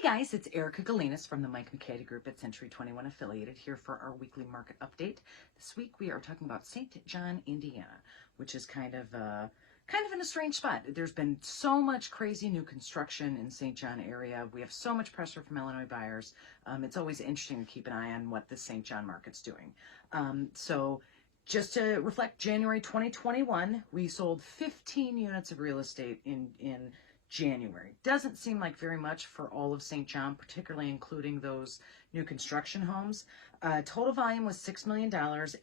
Hey guys, it's Erica Galinas from the Mike McCady Group at Century 21 Affiliated here for our weekly market update. This week we are talking about St. John, Indiana, which is kind of in a strange spot. There's been so much crazy new construction in St. John area. We have so much pressure from Illinois buyers. It's always interesting to keep an eye on what the St. John market's doing. So just to reflect January 2021, we sold 15 units of real estate in January. Doesn't seem like very much for all of St. John, particularly including those new construction homes. Total volume was $6 million.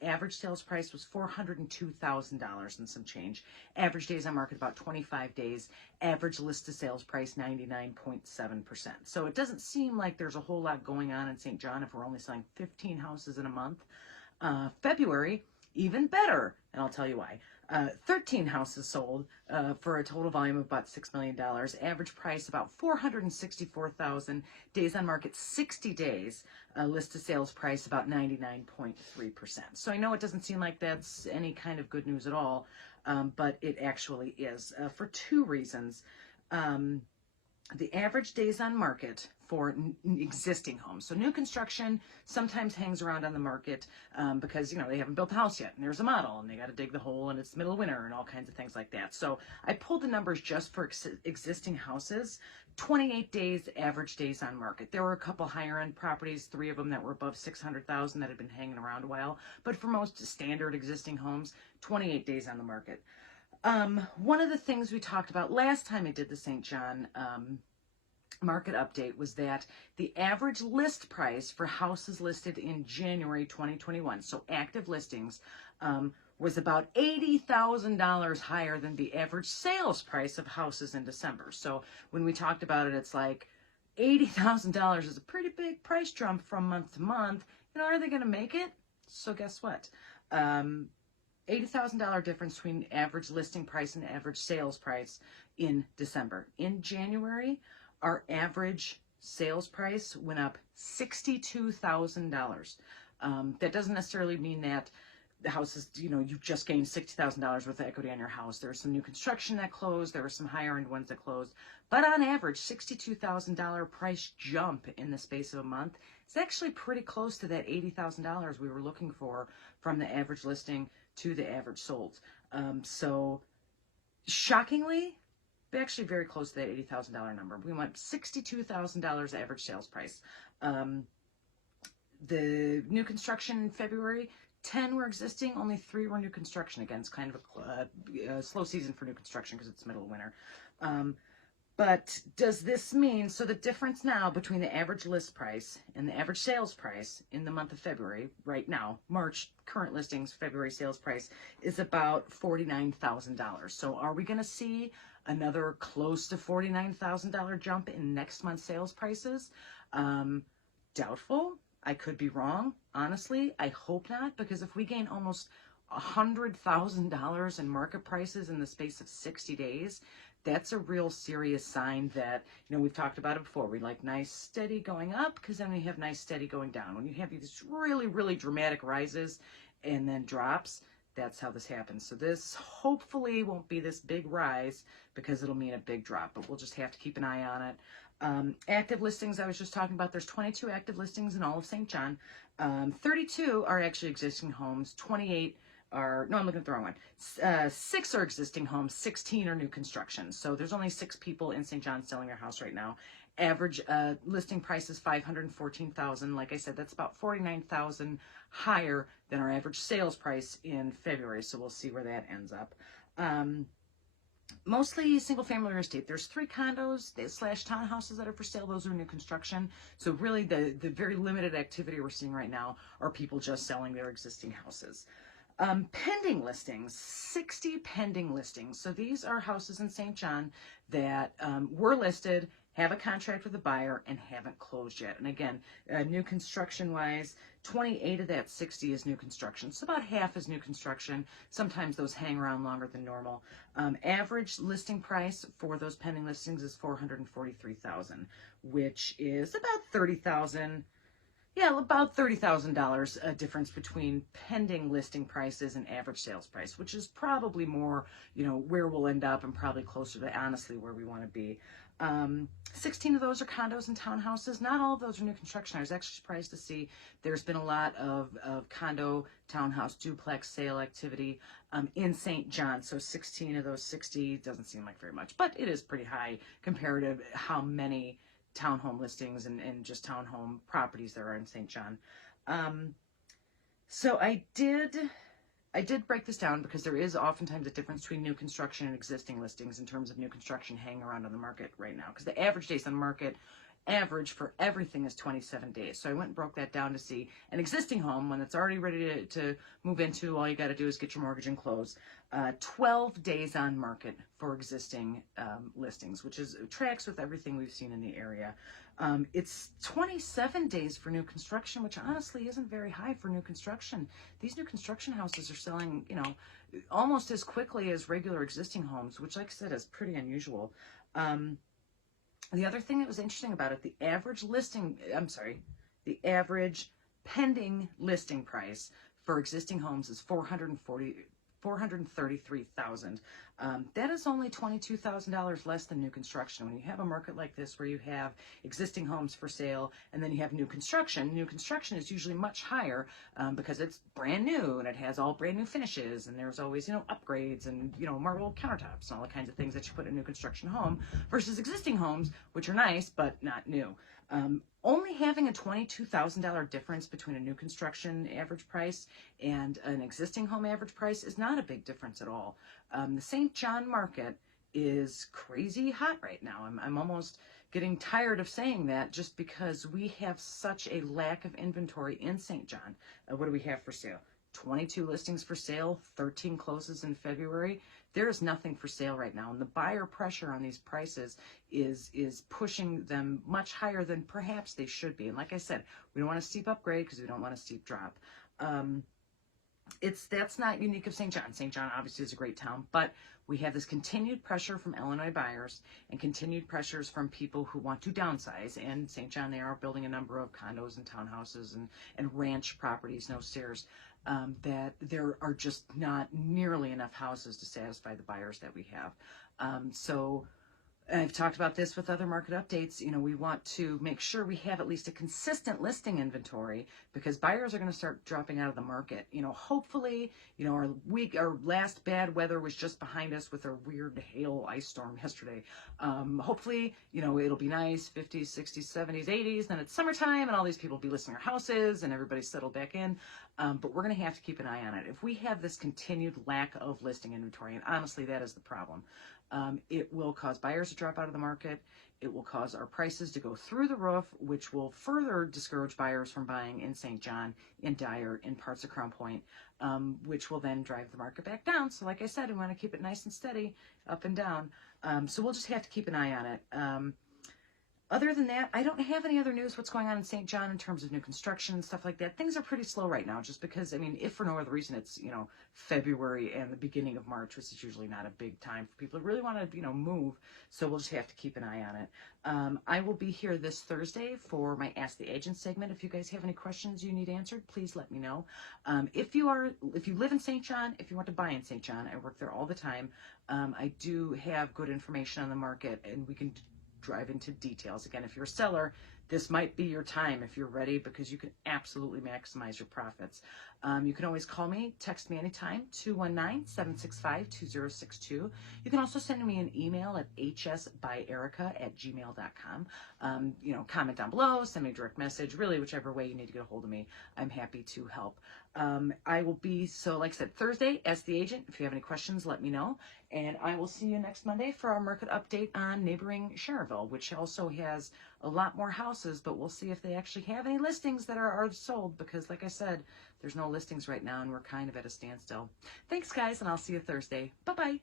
Average sales price was $402,000 and some change. Average days on market about 25 days. Average list to sales price 99.7%. So it doesn't seem like there's a whole lot going on in St. John if we're only selling 15 houses in a month. February, even better, and I'll tell you why. 13 houses sold for a total volume of about $6 million. Average price about $464,000. Days on market 60 days. List to sales price about 99.3%. So I know it doesn't seem like that's any kind of good news at all, but it actually is for two reasons. The average days on market for existing homes. So new construction sometimes hangs around on the market because, you know, they haven't built a house yet and there's a model and they got to dig the hole and it's the middle of winter and all kinds of things like that. So I pulled the numbers just for existing houses. 28 days average days on market. There were a couple higher end properties, 3 of them that were above 600,000 that had been hanging around a while. But for most standard existing homes, 28 days on the market. One of the things we talked about last time I did the St. John market update was that the average list price for houses listed in January 2021, so active listings, was about $80,000 higher than the average sales price of houses in December. So when we talked about it, it's like $80,000 is a pretty big price jump from month to month. You know, are they going to make it? So guess what? $80,000 difference between average listing price and average sales price in December. In January, our average sales price went up $62,000. That doesn't necessarily mean that the house is, you know, you just gained $60,000 worth of equity on your house. There was some new construction that closed. There were some higher end ones that closed. But on average, $62,000 price jump in the space of a month is actually pretty close to that $80,000 we were looking for from the average listing to the average sold. So shockingly, actually very close to that $80,000 number. We went $62,000 average sales price. The new construction in February, 10 were existing, only 3 were new construction. Again, it's kind of a slow season for new construction because it's middle of winter. But does this mean, so the difference now between the average list price and the average sales price in the month of February, right now, March current listings, February sales price is about $49,000. So are we going to see another close to $49,000 jump in next month's sales prices? Doubtful. I could be wrong. Honestly, I hope not, because if we gain almost $100,000 in market prices in the space of 60 days, that's a real serious sign that, you know, we've talked about it before. We like nice steady going up because then we have nice steady going down. When you have these really, really dramatic rises and then drops, that's how this happens. So this hopefully won't be this big rise because it'll mean a big drop, but we'll just have to keep an eye on it. Active listings, I was just talking about, there's 22 active listings in all of St. John. 32 are actually existing homes, 28 are, no, I'm looking at the wrong one. 6 are existing homes, 16 are new construction. So there's only 6 people in St. John selling their house right now. Average listing price is $514,000. Like I said, that's about $49,000 higher than our average sales price in February. So we'll see where that ends up. Mostly single family real estate. There's 3 condos / townhouses that are for sale. Those are new construction. So really the very limited activity we're seeing right now are people just selling their existing houses. Pending listings, 60 pending listings. So these are houses in St. John that were listed, have a contract with a buyer, and haven't closed yet. And again, new construction wise, 28 of that 60 is new construction. So about half is new construction. Sometimes those hang around longer than normal. Average listing price for those pending listings is $443,000, which is about $30,000. Yeah, about $30,000 difference between pending listing prices and average sales price, which is probably more, you know, where we'll end up and probably closer to honestly where we want to be. 16 of those are condos and townhouses. Not all of those are new construction. I was actually surprised to see there's been a lot of condo, townhouse, duplex sale activity in St. John. So 16 of those 60 doesn't seem like very much, but it is pretty high comparative how many townhome listings and just townhome properties there are in St. John. So I did break this down because there is oftentimes a difference between new construction and existing listings in terms of new construction hanging around on the market right now. Because the average days on the market, average for everything is 27 days. So I went and broke that down to see an existing home, when it's already ready to move into, all you got to do is get your mortgage and close. 12 days on market for existing listings, which is tracks with everything we've seen in the area. It's 27 days for new construction, which honestly isn't very high for new construction. These new construction houses are selling, you know, almost as quickly as regular existing homes, which, like I said, is pretty unusual. The other thing that was interesting about it, the average pending listing price for existing homes is $433,000. That is only $22,000 less than new construction. When you have a market like this where you have existing homes for sale and then you have new construction is usually much higher because it's brand new and it has all brand new finishes, and there's always, you know, upgrades and, you know, marble countertops and all the kinds of things that you put in a new construction home versus existing homes, which are nice but not new. Only having a $22,000 difference between a new construction average price and an existing home average price is not a big difference at all. The St. John market is crazy hot right now. I'm almost getting tired of saying that just because we have such a lack of inventory in St. John. What do we have for sale? 22 listings for sale, 13 closes in February. There is nothing for sale right now, and the buyer pressure on these prices is pushing them much higher than perhaps they should be. And like I said, we don't want a steep upgrade because we don't want a steep drop. That's not unique of St. John. St. John obviously is a great town, but we have this continued pressure from Illinois buyers and continued pressures from people who want to downsize. And St. John, they are building a number of condos and townhouses and ranch properties, no stairs. That there are just not nearly enough houses to satisfy the buyers that we have. So I've talked about this with other market updates. You know, we want to make sure we have at least a consistent listing inventory because buyers are going to start dropping out of the market. You know, hopefully, you know, our last bad weather was just behind us with a weird hail ice storm yesterday. Hopefully, you know, it'll be nice, 50s, 60s, 70s, 80s, then it's summertime and all these people will be listing their houses and everybody's settled back in. But we're going to have to keep an eye on it. If we have this continued lack of listing inventory, and honestly, that is the problem, it will cause buyers to drop out of the market. It will cause our prices to go through the roof, which will further discourage buyers from buying in St. John, in Dyer, in parts of Crown Point, which will then drive the market back down. So like I said, we want to keep it nice and steady, up and down. So we'll just have to keep an eye on it. Other than that, I don't have any other news what's going on in St. John in terms of new construction and stuff like that. Things are pretty slow right now just because, I mean, if for no other reason, it's, you know, February and the beginning of March, which is usually not a big time for people who really want to, you know, move. So we'll just have to keep an eye on it. I will be here this Thursday for my Ask the Agent segment. If you guys have any questions you need answered, please let me know. If you live in St. John, if you want to buy in St. John, I work there all the time. I do have good information on the market and we can drive into details. Again, if you're a seller, this might be your time if you're ready because you can absolutely maximize your profits. You can always call me, text me anytime, 219-765-2062. You can also send me an email at hsbyerica@gmail.com. You know, comment down below, send me a direct message, really whichever way you need to get a hold of me. I'm happy to help. I will be, so like I said, Thursday, Ask the Agent. If you have any questions, let me know. And I will see you next Monday for our market update on neighboring Sharonville, which also has a lot more houses, but we'll see if they actually have any listings that are sold because, like I said, there's no listings right now and we're kind of at a standstill. Thanks, guys, and I'll see you Thursday. Bye-bye.